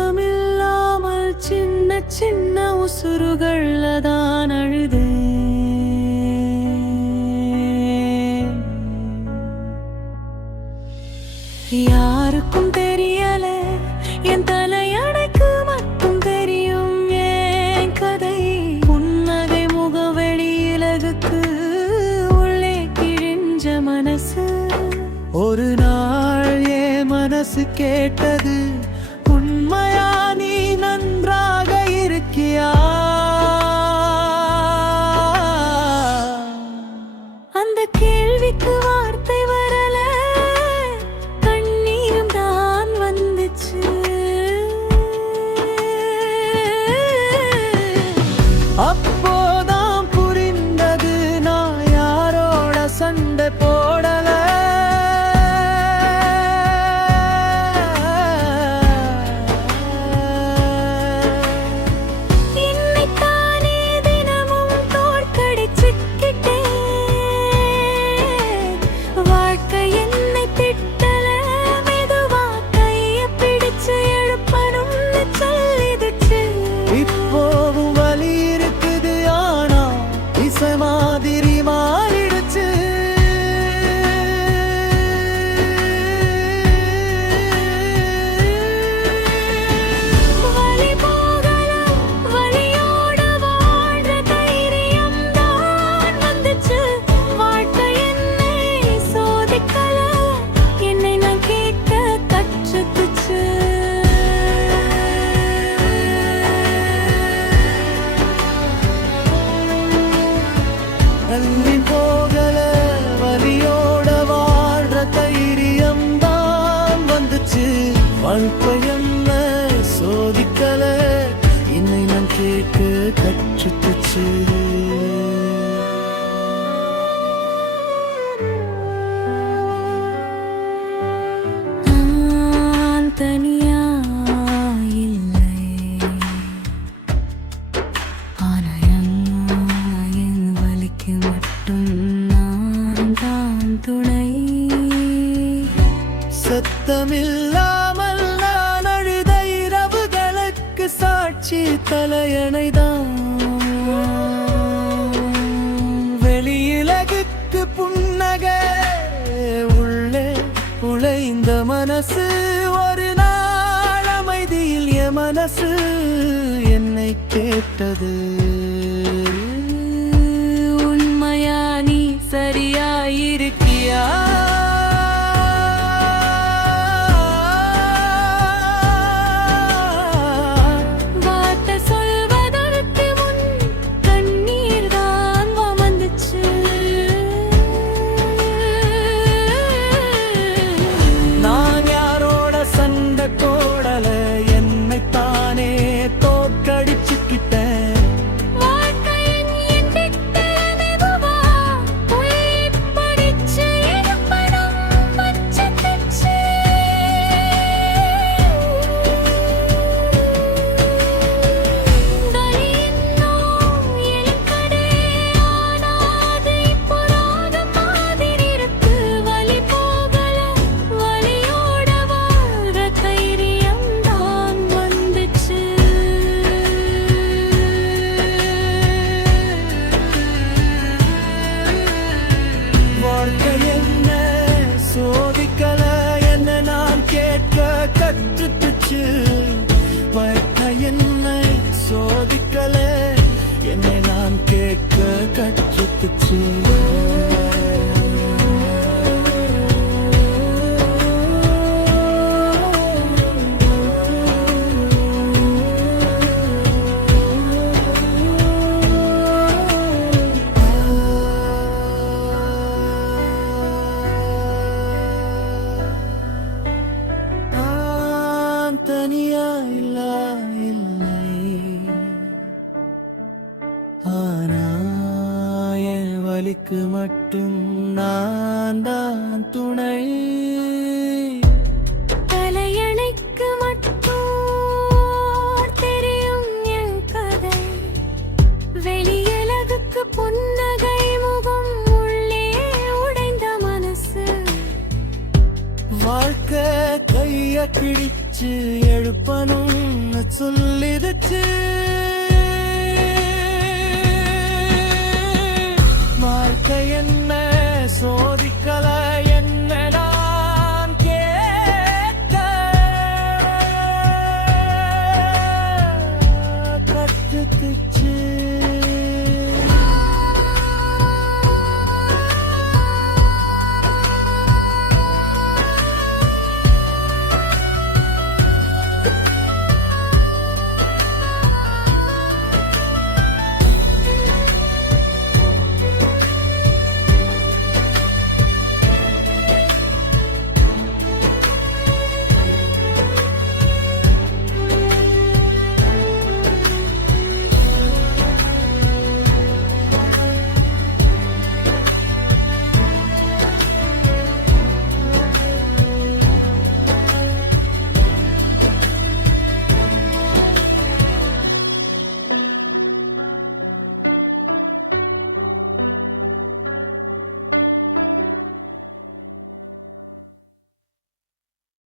சத்தமில்லாமல் சின்ன சின்ன உசுறுகள்ல தான் அழுதே. யாருக்கும் தெரியல என் தலையணைக்கு மட்டும் தெரியும் என் கதை. புன்னகை முகவெளி இலகுக்கு உள்ளே கிழிஞ்ச மனசு. ஒரு நாள் என் மனசு கேட்டது, உண்மையா நீ நன்றாக இருக்கியா? அந்த கேள்விக்கு வார்த்தை வரல, கண்ணீரும் தான் வந்துச்சு. அப்போதான் புரிந்தது, நான் யாரோட சண்டை போடல. இப்போவும் வலி இருக்குது, ஆனா இசை மாதிரி மாறிடுச்சு. வலி போகல, வலியோட வாழ்ற தைரியம் தான் வந்துச்சு. வாழ்க்கை என்னை சோதிக்கல, என்னை நான் கேட்க கற்றுக்குச்சு. தள்ளி போகல, வலியோட வாழ்ற தைரியம் தான் வந்துச்சு. வாழ்க்கை என்ன சோதிக்கல, என்னை நான் கேட்க கற்றுக்குச்சு. நான் தனியா இல்லை, ஆனா என் வலிக்கு மட்டும் நான் தான் துணை. சத்தமில்லாமல் நான் அழுத இரவுகளுக்கு சாட்சி தலையணைதான். வெளியிலகுக்கு புன்னகை, உள்ளே உழைந்த மனசு. ஒரு நாள் அமைதியில் என் மனசு என்னை கேட்டது, உண்மையா நீ சரியாயிருக்கியா? வார்த்தை சொல்வதற்கு முன் கண்ணீர் தான் வந்துச்சு. நான் யாரோட சண்டை போடல, என்னை தானே தோற்கடிச்சுக்கிட்டேன். வாழ்க்கை என்ன சோதிக்கல, என்ன நான் கேட்க கற்றுக்குச்சு. வாழ்க்கை என்னை சோதிக்கல, என்னை நான் கேட்க கற்றுக்குச்சு. தனியா இல்லை, ஆனா என் வலிக்கு மட்டும் நான் தான் துணை. தலையணைக்கு மட்டும் தெரியும் என் கதை. வெளியலகுக்கு புன்னகை முகம், உள்ளே உடைந்த மனசு. வாழ்க்கை கைய பிடிச்சு எழுப்பனும் சொல்லிருச்சு